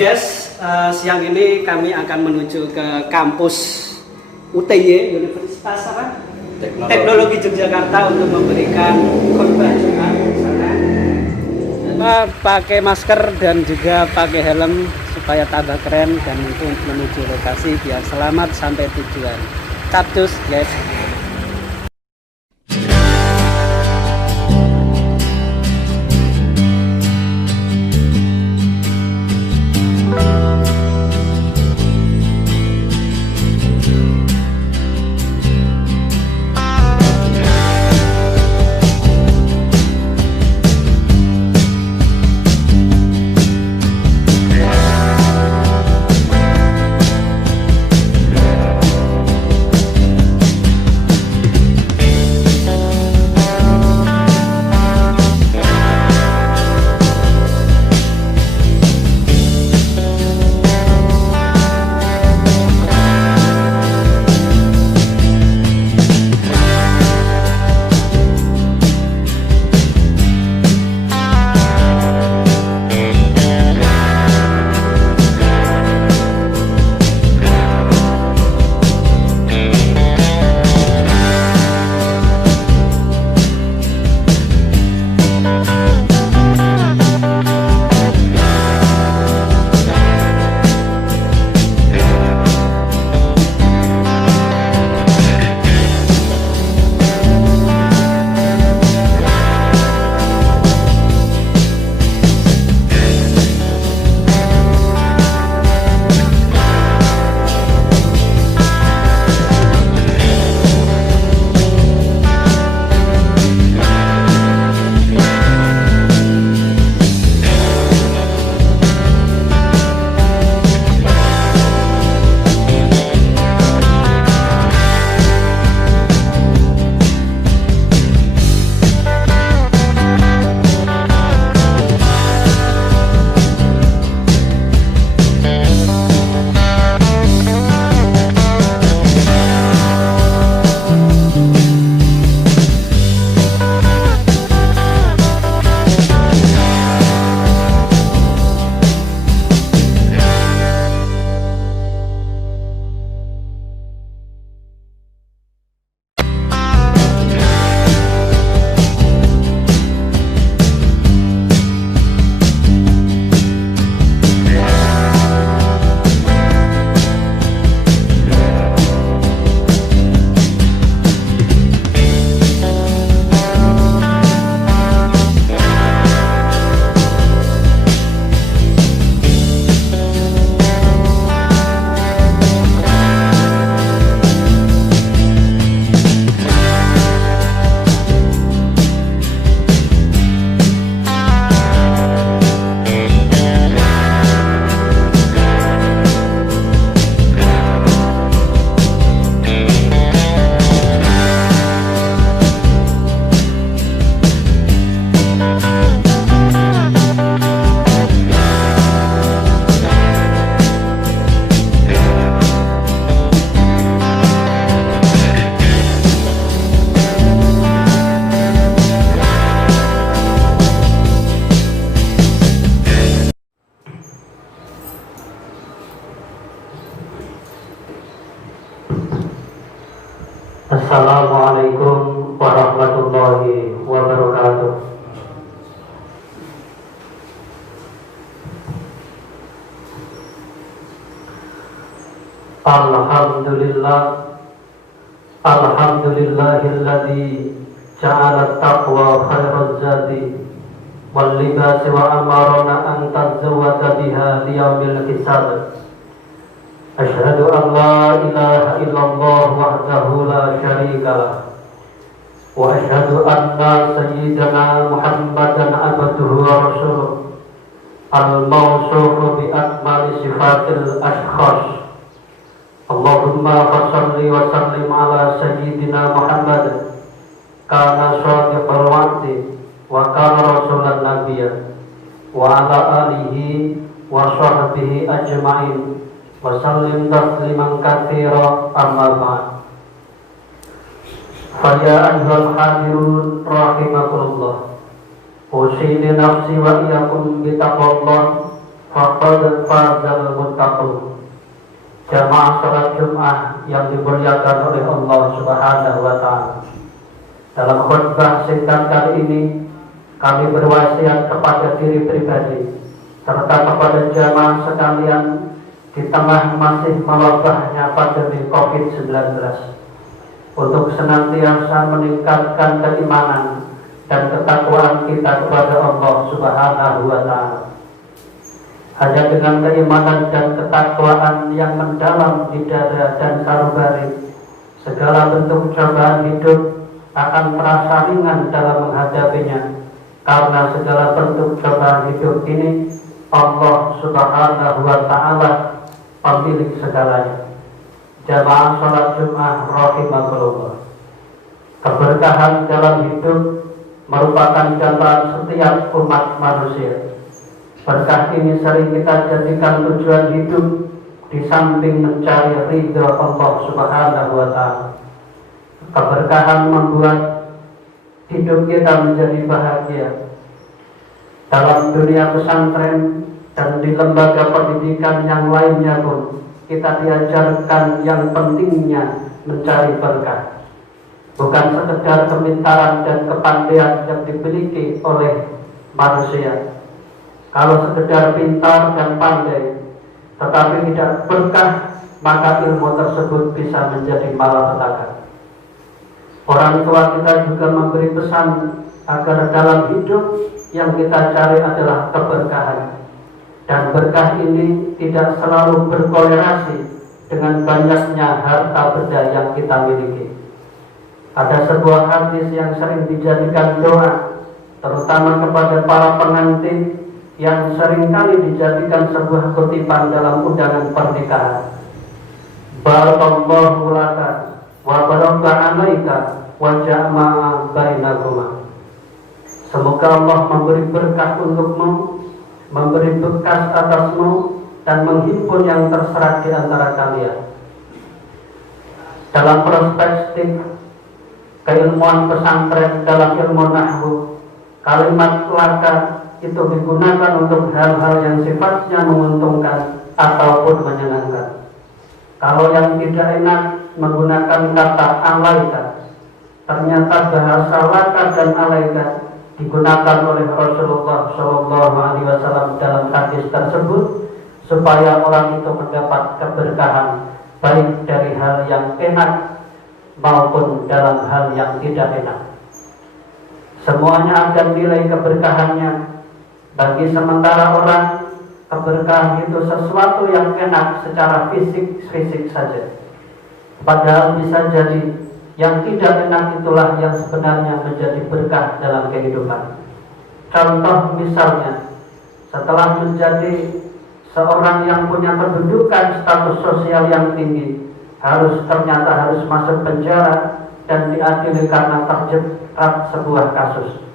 guys, siang ini kami akan menuju ke kampus UTY Universitas Teknologi Yogyakarta untuk memberikan khotbah Jumat di sana. Pakai masker dan juga pakai helm supaya tambah keren dan untuk menuju lokasi biar selamat sampai tujuan. Capcus guys. Assalamualaikum warahmatullahi wabarakatuh. Alhamdulillahilladzi ja'ala taqwa khairaz zadi wal libasi wa amarna an tazawwada biha liyaumil hisab. Asyhadu an la ilaha illallah wahdahu la syarika lah wa asyhadu anna sayyidana Muhammadan abduhu wa rasuluh al-mawsufu bi akmali sifatil ashkhas. Allahumma fassalli wa sallim ala sayyidina Muhammad kana shadiqal wa'di wa kana rasulan nabiyya wa ala alihi wa sahbihi ajma'in wa sallim tasliman katsira amma ba'd. Fa ya ayyuhal hadirun rahimakumullah, usini nafsi wa iyyakum bi taqwallah faqad fazal muttaqun. Jamaah salat Jumat yang dimuliakan oleh Allah Subhanahu wa taala. Dalam khutbah singkat kali ini, kami berwasiat kepada diri pribadi serta kepada jamaah sekalian di tengah masih mewabahnya pandemi COVID-19 untuk senantiasa meningkatkan keimanan dan ketakwaan kita kepada Allah Subhanahu wa taala. Hanya dengan keimanan dan ketakwaan yang mendalam di dada dan sanubari, segala bentuk cobaan hidup akan terasa ringan dalam menghadapinya, karena segala bentuk cobaan hidup ini Allah Subhanahu wa taala pemilik segalanya. Jamaah salat Jumat rahimakumullah. Keberkahan dalam hidup merupakan jalan setiap umat manusia. Berkah ini sering kita jadikan tujuan hidup di samping mencari ridha Allah Subhanahu wa taala. Keberkahan membuat hidup kita menjadi bahagia. Dalam dunia pesantren dan di lembaga pendidikan yang lainnya pun kita diajarkan yang pentingnya mencari berkah. Bukan sekedar kepintaran dan kepandaian yang dimiliki oleh manusia. Kalau sekedar pintar dan pandai tetapi tidak berkah, maka ilmu tersebut bisa menjadi malapetaka. Orang tua kita juga memberi pesan agar dalam hidup yang kita cari adalah keberkahan. Dan berkah ini tidak selalu berkorelasi dengan banyaknya harta benda yang kita miliki. Ada sebuah hadis yang sering dijadikan doa, terutama kepada para pengantin, yang seringkali dijadikan sebuah kutipan dalam undangan pernikahan. Barakallahu laka wa baraka alaika wa jama'a bainakuma. Semoga Allah memberi berkah untukmu, memberi bekas atasmu, dan menghimpun yang terserat di antara kalian. Dalam perspektif keilmuan pesantren dalam ilmu nahwu, kalimat laka itu digunakan untuk hal-hal yang sifatnya menguntungkan ataupun menyenangkan. Kalau yang tidak enak menggunakan kata alaika. Ternyata bahasa laka dan alaika digunakan oleh Rasulullah SAW dalam hadis tersebut supaya orang itu mendapat keberkahan baik dari hal yang enak maupun dalam hal yang tidak enak. Semuanya akan nilai keberkahannya. Bagi sementara orang, keberkahan itu sesuatu yang enak secara fisik saja. Padahal bisa jadi yang tidak enak itulah yang sebenarnya menjadi berkah dalam kehidupan. Contoh misalnya, setelah menjadi seorang yang punya kedudukan status sosial yang tinggi, ternyata harus masuk penjara dan diadili karena terjerat sebuah kasus.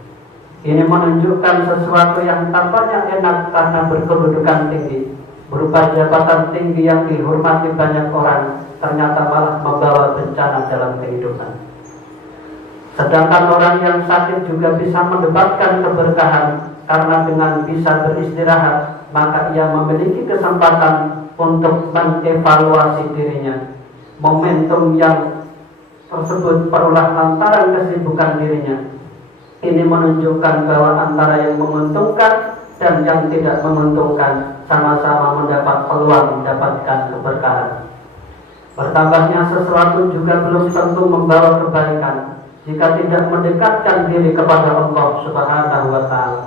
Ini menunjukkan sesuatu yang tampaknya enak karena berkedudukan tinggi, berupa jabatan tinggi yang dihormati banyak orang, ternyata malah membawa bencana dalam kehidupan. Sedangkan orang yang sakit juga bisa mendapatkan keberkahan karena dengan bisa beristirahat, maka ia memiliki kesempatan untuk mengevaluasi dirinya. Momentum yang tersebut perulah lantaran kesibukan dirinya. Ini menunjukkan bahwa antara yang menguntungkan dan yang tidak menguntungkan sama-sama mendapat peluang mendapatkan keberkahan. Bertambahnya sesuatu juga belum tentu membawa kebaikan jika tidak mendekatkan diri kepada Allah Subhanahu wa taala.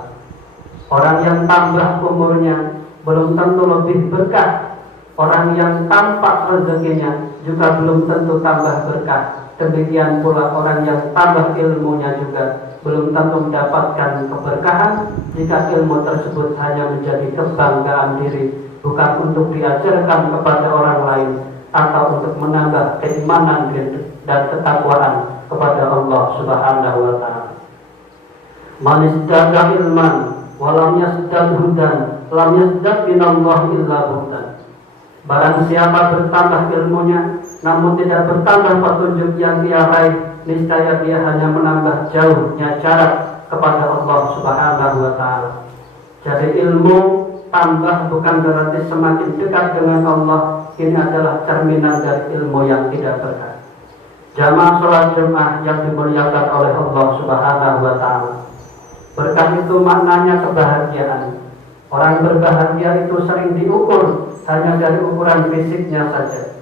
Orang yang tambah umurnya belum tentu lebih berkah. Orang yang tampak rezekinya juga belum tentu tambah berkah. Demikian pula orang yang tambah ilmunya juga belum tentu mendapatkan keberkahan jika ilmu tersebut hanya menjadi kebanggaan diri, bukan untuk diajarkan kepada orang lain atau untuk menambah keimanan dan ketakwaan kepada Allah Subhanahu wa taala. Man izdada ilman wa lam yazdad hudan lam yazdad minallahi illa hudan. Barang siapa bertambah ilmunya namun tidak bertambah petunjuk yang dia raih, niscaya dia hanya menambah jauhnya jarak kepada Allah Subhanahu wa taala. Jadi ilmu tambah bukan berarti semakin dekat dengan Allah. Ini adalah cerminan dari ilmu yang tidak berkah. Jamaah sholat Jumat yang dimuliakan oleh Allah Subhanahu wa Ta'ala. Berkah itu maknanya kebahagiaan. Orang berbahagia itu sering diukur hanya dari ukuran fisiknya saja.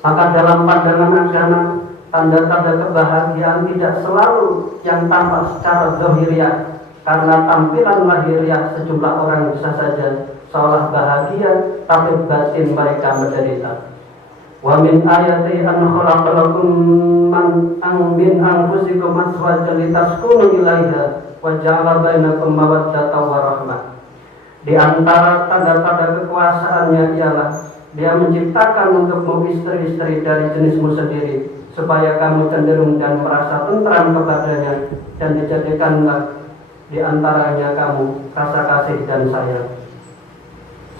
Maka dalam pandangan agama, tanda-tanda kebahagiaan tidak selalu yang tampak secara zahiriah, karena tampilan lahiriah sejumlah orang bisa saja seolah bahagia, tapi batin mereka menderita. Wa min ayati an khalaqalakum min anfusikum azwajan litaskunu ilaiha wa ja'ala bainakum mawaddatan wa rahmah. Di antara tanda-tanda kekuasaannya ialah Dia menciptakan untukmu istri-istri dari jenismu sendiri, supaya kamu cenderung dan merasa tentram kepadanya, dan dijadikanlah di antaranya kamu rasa kasih dan sayang.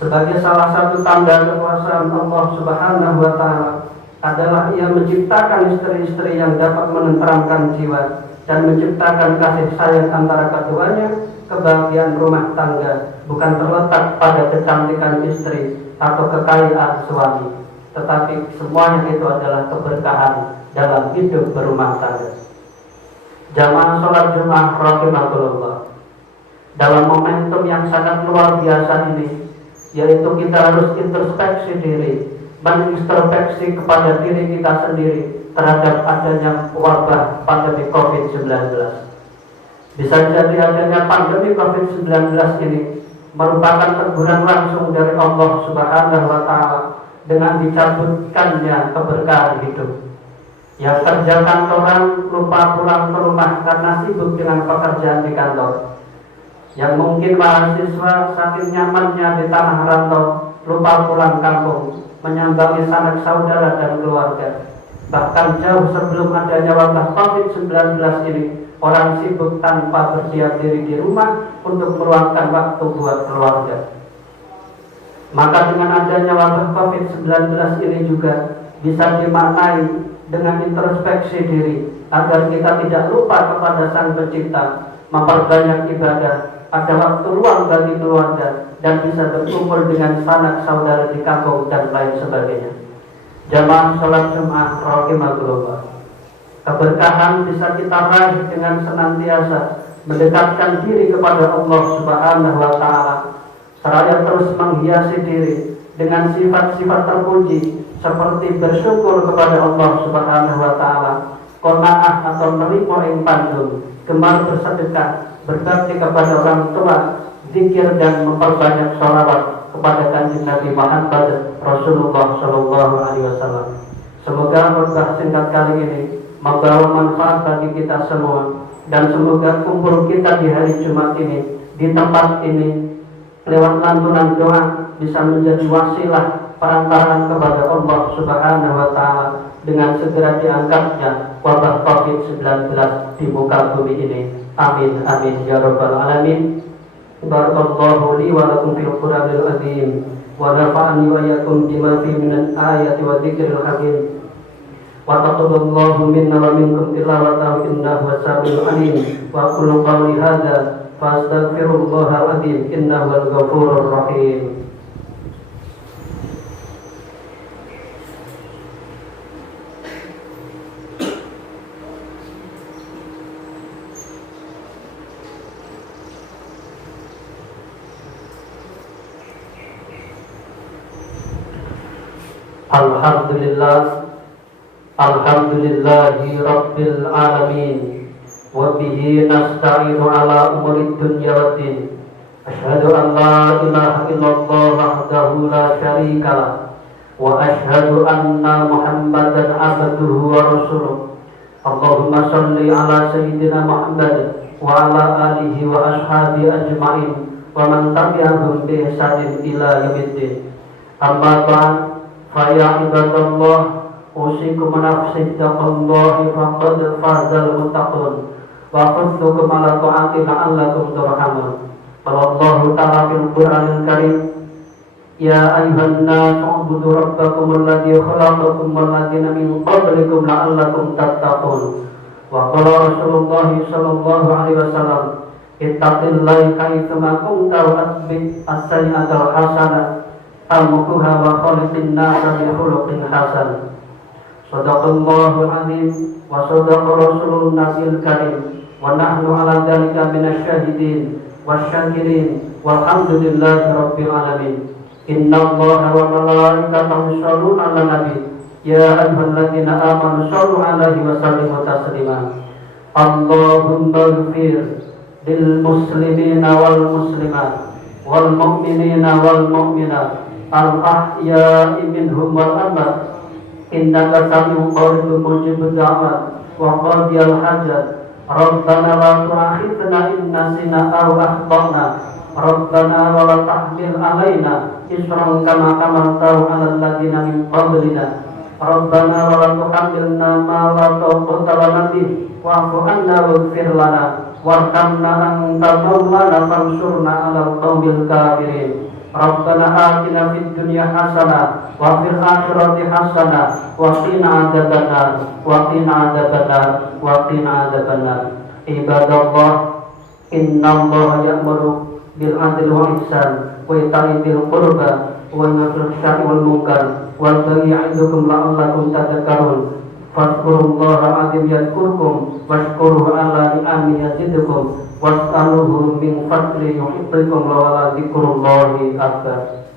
Sebagai salah satu tanda kekuasaan Allah Subhanahu wa Ta'ala adalah Ia menciptakan istri-istri yang dapat menenteramkan jiwa dan menciptakan kasih sayang antara keduanya. Kebahagiaan rumah tangga bukan terletak pada kecantikan istri atau kekayaan suami, tetapi semuanya itu adalah keberkahan dalam hidup berumah tangga. Jamaah sholat Jumat rahimakumullah, dalam momentum yang sangat luar biasa ini, yaitu kita harus introspeksi diri, menintrospeksi kepada diri kita sendiri terhadap adanya wabah pandemi COVID-19. Bisa jadi adanya pandemi COVID-19 ini merupakan teguran langsung dari Allah Subhanahu wa Ta'ala dengan dicabutkannya keberkahan hidup. Yang kerja kantoran lupa pulang ke rumah karena sibuk dengan pekerjaan di kantor. Yang mungkin mahasiswa saking nyamannya di tanah rantau lupa pulang kampung menyambangi sanak saudara dan keluarga. Bahkan jauh sebelum adanya wabah COVID-19 ini, orang sibuk tanpa berdiam diri di rumah untuk meluangkan waktu buat keluarga. Maka dengan adanya wabah COVID-19 ini juga bisa dimaknai dengan introspeksi diri, agar kita tidak lupa kepada Sang Pencipta, memperbanyak ibadah, ada waktu luang bagi keluarga, dan bisa berkumpul dengan sanak saudara di kampung dan lain sebagainya. Jamaah sholat Jumat rahimakumullah, keberkahan bisa kita raih dengan senantiasa mendekatkan diri kepada Allah Subhanahu wa Ta'ala, seraya terus menghiasi diri dengan sifat-sifat terpuji seperti bersyukur kepada Allah Subhanahu wa Ta'ala, qanaah atau nerimo ing pandum, gemar bersedekah, berbakti kepada orang tua, zikir dan memperbanyak sholawat kepada Kanjeng Nabi Muhammad Rasulullah Shallallahu Alaihi Wasallam. Semoga khutbah singkat kali ini membawa manfaat bagi kita semua, dan semoga kumpul kita di hari Jumat ini di tempat ini lewat lantunan doa bisa menjadi wasilah perantaraan kepada Allah Subhanahu wa Ta'ala dengan segera diangkatnya wabah COVID-19 di muka bumi ini. Amin amin ya rabbal alamin. Barakallahu li wa lakum fil Qur'anil azim wa nafa'ani wa iyyakum bima fihi minal ayati wa dzikril hakim. Wa taqabbalallahu minna wa minkum tilawatahu innahu was-sami'ul alim. Wa qulu qawli hadza fa astaghfirullahal azim innahu wal ghafurur rahim. Alhamdulillahi Rabbil Alamin, wa bihi nasta'inu ala umuri dunya waddin. Asyhadu an la ilaha illallah wahdahu la syarika lah, wa asyhadu anna Muhammadan abduhu wa rasuluh. Allahumma shalli ala sayyidina Muhammad wa ala alihi wa ashabi ajma'in wa man tabi'ahum bi ihsanin ila yaumiddin. Amma ba'd, fa ya ibadallah, usikum nafsi taqallahi faqad fazal muttaqun wa qultukum ala ta'ati la'allakum turhamun. Wallahu ta'ala fil Qur'anil Karim, ya ayyuhan nas ubudu rabbakum alladzi khalaqakum wal ladzina min qablikum la'allakum tattaqun. Wa qala Rasulullah sallallahu alaihi wasallam, ittaqillahi haitsuma kunta wa atbi as-sayyi'ata hasanah tamkuha wa khaliqin nasa bi khuluqin hasan. Shadaqallahul azim wa shadaqa rasulun nabiyil karim wa nahnu ala dzalika minasyahidin wasyakirin walhamdulillahi rabbil alamin. Innallaha wa malaikatahu yusholluna 'alan nabi ya ayyuhalladzina amanu shollu 'alaihi wa sallimu taslima. Allahumma ighfir lil muslimina wal muslimat wal mu'minina wal mu'minat al ahya'i minhum wal amwat innaka sami'un qaribun mujibud da'wat wa qadiyal hajat. Rabbana la tu'akhidhna in nasina aw akhtana Rabbana wa la tahmil 'alaina isran kama hamaltahu 'alal ladzina min qablina Rabbana wa la tuhammilna ma la taqata lana bih wa'fu 'anna waghfir lana warhamna anta maulana fansurna 'alal qaumil kafirin. Rabbana atina fid dunya hasanah wa fil akhirati hasanah wa qina adzabannar wa qina adzabannar wa qina adzabannar. Ibadallah, innallaha ya'muru bil 'adli wal ihsan wa ita'i dzil qurba wa yanharu 'anil fahsya'i wal munkar wal baghi ya'idukum la'allakum tadhakkarun. Fadhkurullaha 'azim yadhkurkum washkuruhu 'ala ni'amihi yazidkum was'aluhu min fadlihi yuhibbukum wa la dzikrullahi akbar.